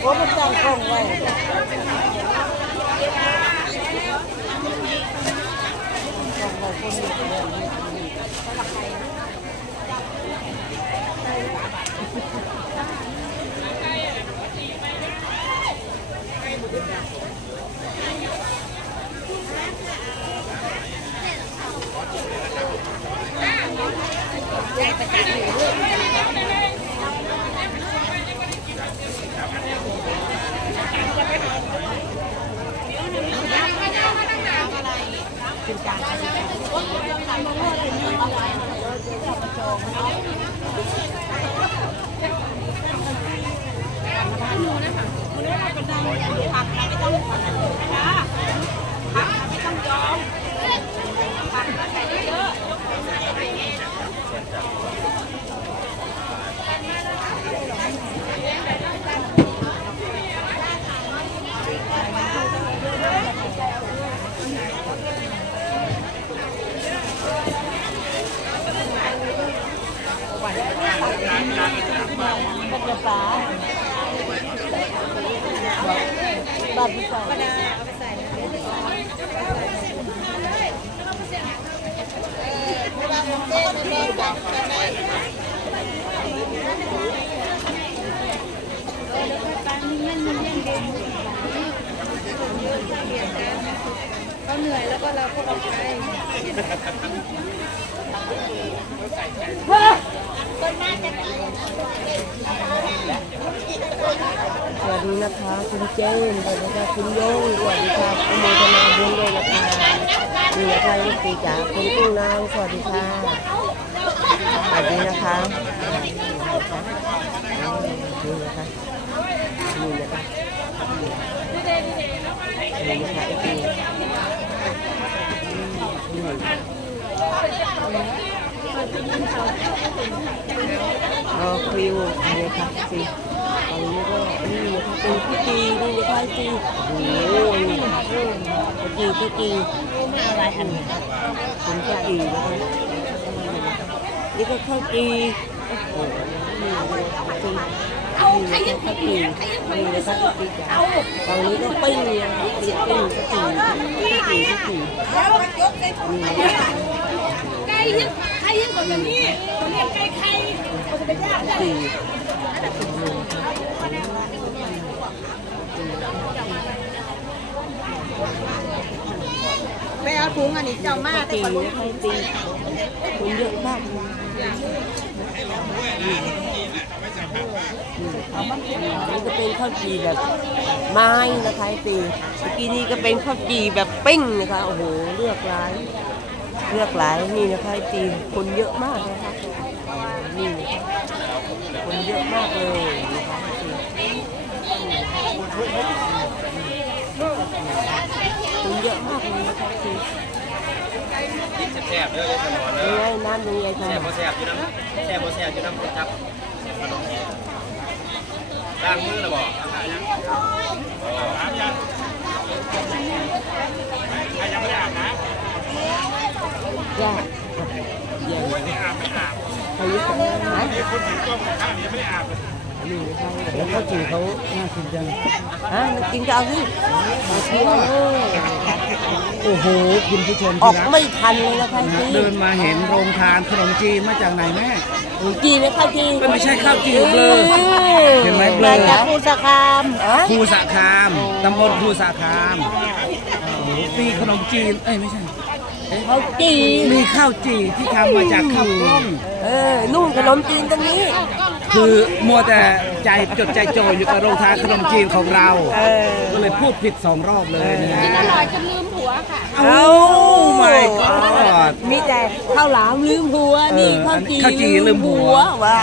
โอ้มันจังกล้องไว้กล้องไว้คนนี้ก็ได้ มันจะฟ้าบัตรใส่ก็ได้เอาไปใส่ เขาเหนื่อยแล้วก็เราก็ออกไป สวัสดีนะคะคุณเจนสวัสดีค่ะคุณโยงสวัสดีค่ะคุณโมทนาบุญด้วยนะคะนี่นะคะลูกตีจ๋าคุณกุ้งนางสวัสดีค่ะสวัสดีนะคะนี่นะคะนี่นะคะนี่นะคะไอ้ตีนี่ รอคิวนี่ค่ะสิตรงนี้ก็นี่นะคะเป็นพิธีนี่นะคะจีโอ้ยพิธีพิธีอะไรอันนี้เป็นพิธีนะคะนี่ก็ข้าวจีโอ้โหนี่จีเอาใครยังข้าวจีนี่นะคะข้าวจีจ้าตรงนี้ก็ปิ้งเนี่ยปิ้งปิ้งข้าวจีข้าวจีข้าวจีไก่ยังไข่ ยังกว่านี้เขาเรียกไก่ไข่เขาจะไปย่างข้ไม่เอาถุงอันนี้เจ้ามาข้าวแต่จีคนนะข้าวจีคนเยอะมากนี่ก็เป็นข้าวจีแบบไม้นะคะตีเมื่อกี้นี่ก็เป็นข้าวจีแบบปิ้งนะคะ โอ้โหเลือกหลาย เลือกหลายนี่นะคะไอ้ตีคนเยอะมากนะคะนี่คนเยอะมากเลยนะคะไอ้ตีคนเยอะมากเลยนะคะไอ้ตีกินแซ่บเด้อเลยสมอนเด้ยังอไงน้ำยังไงทำแซ่บบ่แซ่บอยู่น้ำแซ่บบ่แซ่บอยู่น้ำก๋วยจับขนมจีนล้างมือแล้วบ่อาหารยังอาบยังยังไม่ได้อาบนะ ยากเย็นไม่อาบไม่อาบเขาเยอะนะมีคนถึงตัวของข้าวยังไม่ได้อาบเลยนี่นะคะแล้วข้าวจีเขาน่ากินจังฮะกินก็เอาสิมาเที่ยวเลยโอ้โห คุณผู้ชมออกไม่ทันเลยนะคะพี่เดินมาเห็นโรงทานขนมจีนมาจากไหนแม่ขนมจีนนะข้าวจีนไม่ใช่ข้าวจีเบลอเห็นไหมเบลอมาจากภูสะคามอ๋อภูสะคามตำบลภูสะคามมีขนมจีน เอ้ยไม่ใช่ ข้าวจีมีข้าวจีที่ทำมาจากข้าวกล้อง เออนุ่งขนมจีนตรงนี้ คือมัวแต่ใจจดใจจ่ออยู่กับโรงทานขนมจีนของเราเออ ก็เลยพูดผิดสองรอบเลยนะฮะอร่อยจนลืมหัวค่ะโอ้ my god มีแต่ข้าวหลามลืมหัวนี่เออข้าวจีข้าวจีลืมหัว ว้า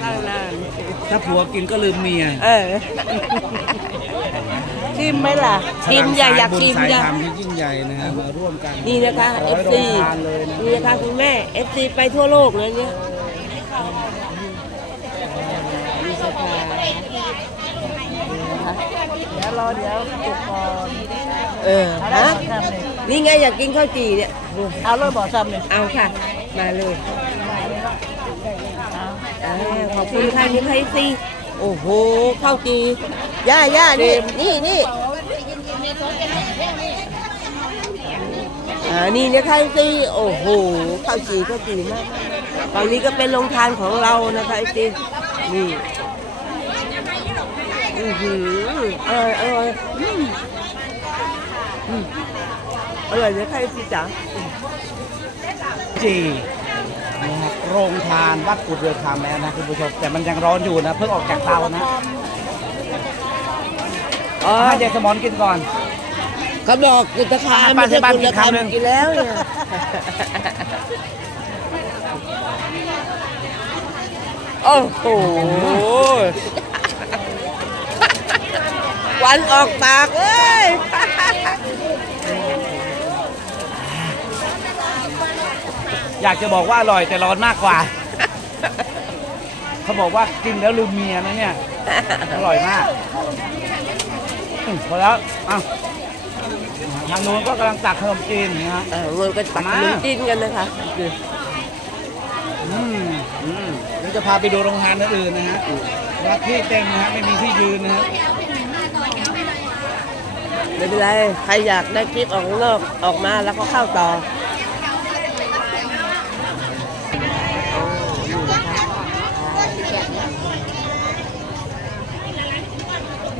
สร้างนานถ้าผัวกินก็ลืมเมียเออชิมไหมล่ะชิมอย่าอยากชิมสายอย่าธรรมที่ยิ่ง ใหญ่นะฮะมาร่วมกันนี่นะคะ ร้อย FC โรงทานเลยนะนี่นะคะคุณแม่ FC ไปทั่วโลกเลยเนี่ยมีสภาเดี๋ยวรอเดี๋ยวติดก่อนเออฮะนี่ไงอยากกินข้าวจีเนี่ย เอาเลยบอกซ้ำเลยเอาค่ะ มาเลยอ่าขอบคุณค่ะนี่ไทยซีโอ้โหข้าวจีย่าย่านี่นี่นี่ อ่านี่นะคะซีโอ้โหข้าวจีข้าวจีมากฝั่งนี้ก็เป็นโรงทานของเรานะคะไอซีนี่อือหืออร่อยอร่อยอืมอืมอร่อยนะคะไอซีจ๋าจีนะครับโรงทานวัดกุฎเรือคำแล้วนะคุณผู้ชมแต่มันยังร้อนอยู่นะเพิ่งออกจากเตานะอ๋อให้ยายสมอนกินก่อน เขาบอกกุตคามป้าไม่ใช่ที่บ้านกุกิตนคามคำหนึ่งกินแล้วเนี่ยโอ้โหควันออกปากเอ้ยอยากจะบอกว่าอร่อยแต่ร้อนมากกว่า เขาบอกว่ากินแล้วลืมเมียนะเนี่ย อร่อยมากอืมพอแล้วอ้าว ทางนู้นก็กำลังตักขนมจีนนะฮะ เออเงินก็ตักขนมจีนกันนะคะดูอืมอืมเดี๋ยวจะพาไปดูโรงทานอื่นๆนะฮะวัดที่เต็มนะฮะไม่มีที่ยืนนะฮะไม่เป็นไร ใครอยากได้คลิปออกข้างนอกออกมาแล้วก็เข้าต่อ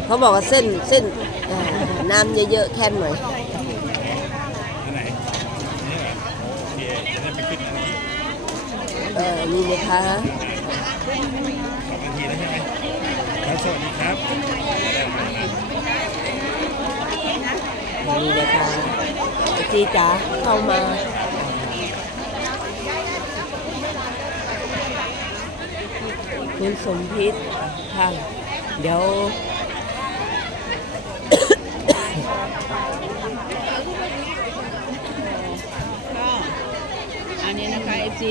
เขาบอกว่าเส้นเส้นเอ่อน้ำเยอะๆแค่นหน่อย เออนี่นะคะสวัสดีครับนี่นะคะจีจ๋าเข้ามาคุณสมพิษค่ะ เดี๋ยวอันนี้นะคะ FC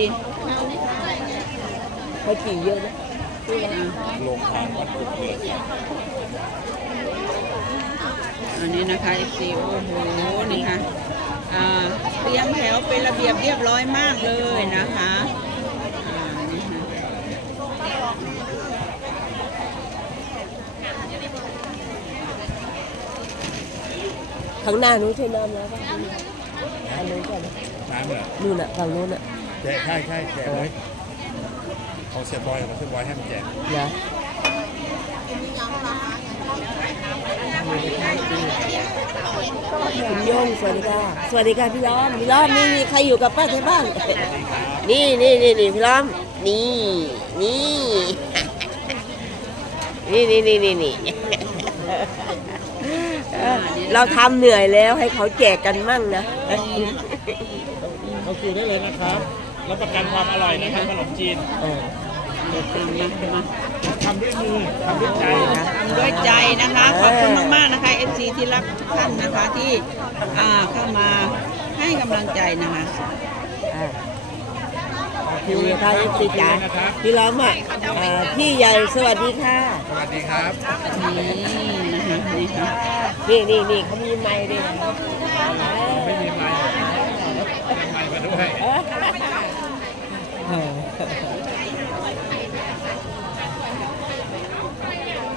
เขาจีเยอะนะอันนี้นะคะ FC โอ้โห นี่ค่ะอ่าเรียงแถวเป็นระเบียบเรียบร้อยมากเลยนะคะอ่านี่ค่ะข้างหน้านู้นใช่น้ำแล้วป่ะอันนู้นก่อนน้ำเหรอนู่นอะฝั่งนู้นอะแจกใช่ใช่แจกเลย เอาเสียบอยเอาเสียบอยให้มันแจกเดี๋ยวคุณโย่งสวัสดีค่ะสวัสดีค่ะพี่ล้อมพี่ล้อมนี่นี่ใครอยู่กับป้าไทยบ้านนี่นี่นี่นี่พี่ล้อมนี่นี่นี่นี่นี่นี่นี่เออเราทำเหนื่อยแล้วให้เขาแจกกันมั่งนะเขาคิวได้เลยนะครับรับประกันความอร่อยนะครับขนมจีน เออทำด้วยมือทำด้วยใจทำด้วยใจนะคะ ขอบคุณมากๆนะคะ FC ที่รักทุกท่านนะคะที่อ่าเข้ามาให้กำลังใจนะคะอะพี่นะคะพี่จ๋าพี่ล้อมอะอ่าพี่ใหญ่สวัสดีค่ะ สวัสดีครับนี่นะคะนี่ค่ะนี่นี่นี่เขามีไม้ด้วยนะไม่มีไม้ไม้มาด้วย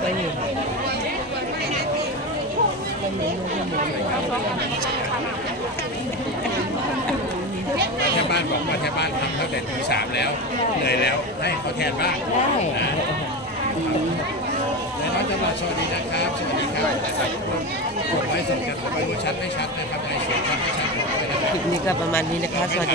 ไปอยู่ แค่ใบบ้านบอกว่าที่บ้านทำตั้งแต่ตีสามแล้วเหนื่อยแล้วให้เขาแทนบ้างได้ในน้องจังหวัดสวัสดีนะครับ สวัสดีครับกดไว้ส่งกันไปว่าชัดไม่ชัดนะครับใครเสียงชัดไม่ชัดบอกด้วยนะครับ คลิปนี้ก็ประมาณนี้นะคะ สวัสดีค่ะ